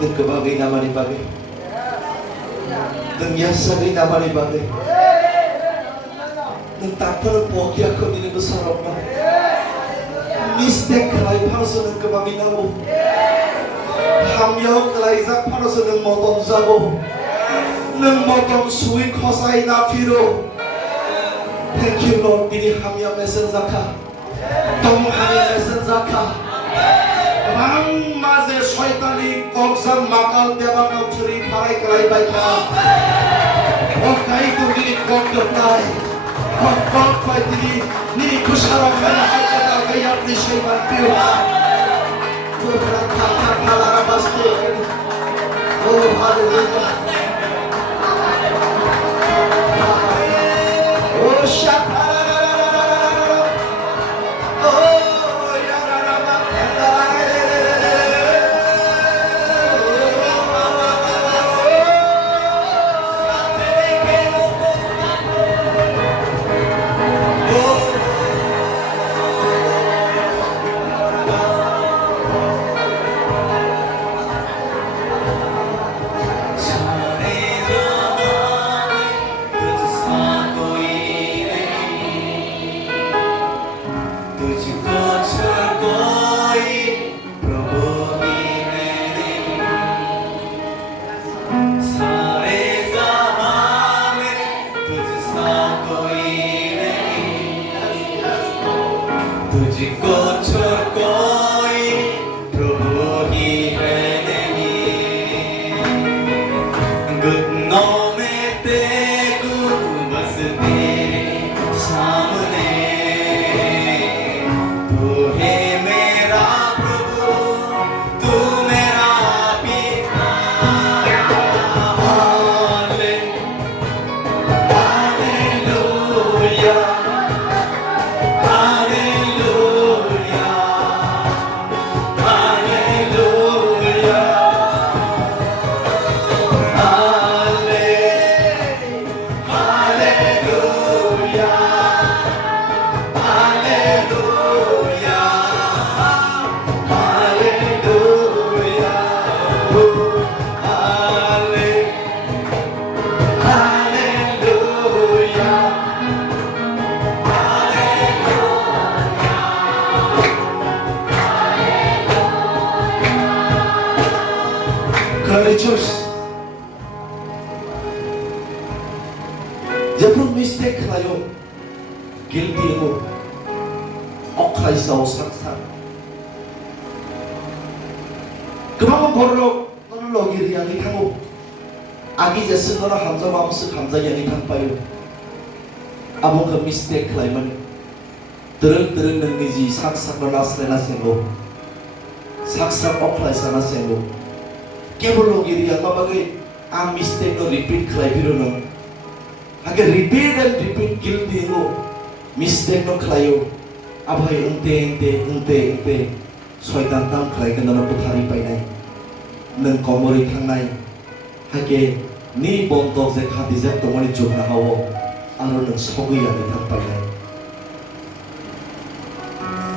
Nung kabagay naman ibagay. Nung yasagay naman ibagay. Nung tapos po kaya ko nila masarap na. Mistake kalay para sa nung kabagay na mo. Hamyaw kalay sa para sa nung motong zabo. Nung motong suwi kosay na piro. Thank you Lord, dini hamyaw messenger ka. Tong hamyaw messenger ka. Bang maze shaytani koksan makal dewa no churi parai kalai baika. Oh kai tu dini kok dotai. Kok pai dini ni kushara mena hakata kaya ni shaytan piwa. Oh rata kala namaste. Oh hallelujah. Oh shaka. Jepun mistake kayo, guilty mo, okay sa usang-sang. 그만큼 벌로 너를 너기를 향해 타고 아기 제스 너를 함자 마음스 감자 향해 탕파요. 아본 그 mistake kayo 들은 능기지 삭삭 너나 세나 생고 삭삭 okay sana 생고 깨불로 기를 향해 마박의 아 mistake 너 repeat kayo 비로는 Agar repeat and repeat guilty no mistake no kelayo, abhay ente, soitan tam kelay kena no puthari painai, neng komori thangnai, hake ni bontok se khati se tomani jokna hawo, aro neng sogui ani thang painai.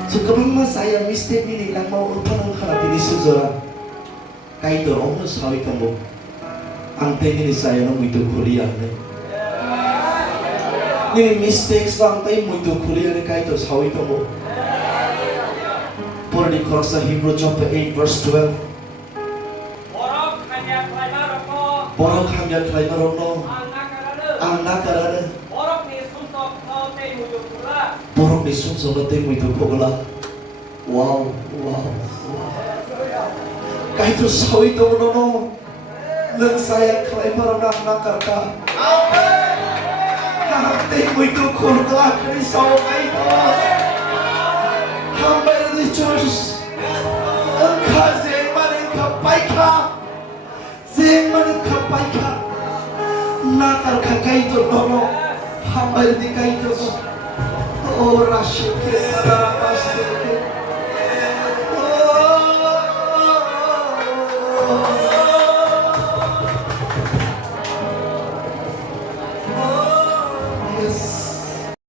So kabang saya mistake ni lang mau utang khana tini sujora, kai to ong no sawi kambo, ante ni saya no muito kuliah ne. Ni mistakes lang tayo muito kuliah ni kahit sawi mo. Por di Korsa Hebrew chapter 8 verse 12. Borok hamya klay marokno. Ang nakarana. Borok ni sumsok tayo muito kugla. Wow. Kahit sawi mo no. Nang saya klay marokno ang nakarka. Hati muito kurla kari sawai to. Hambar di church. Engkau zengmanin kapaika. Nakar kakai to nono. Hambar di kai to. Oh rasyik kita rapaste.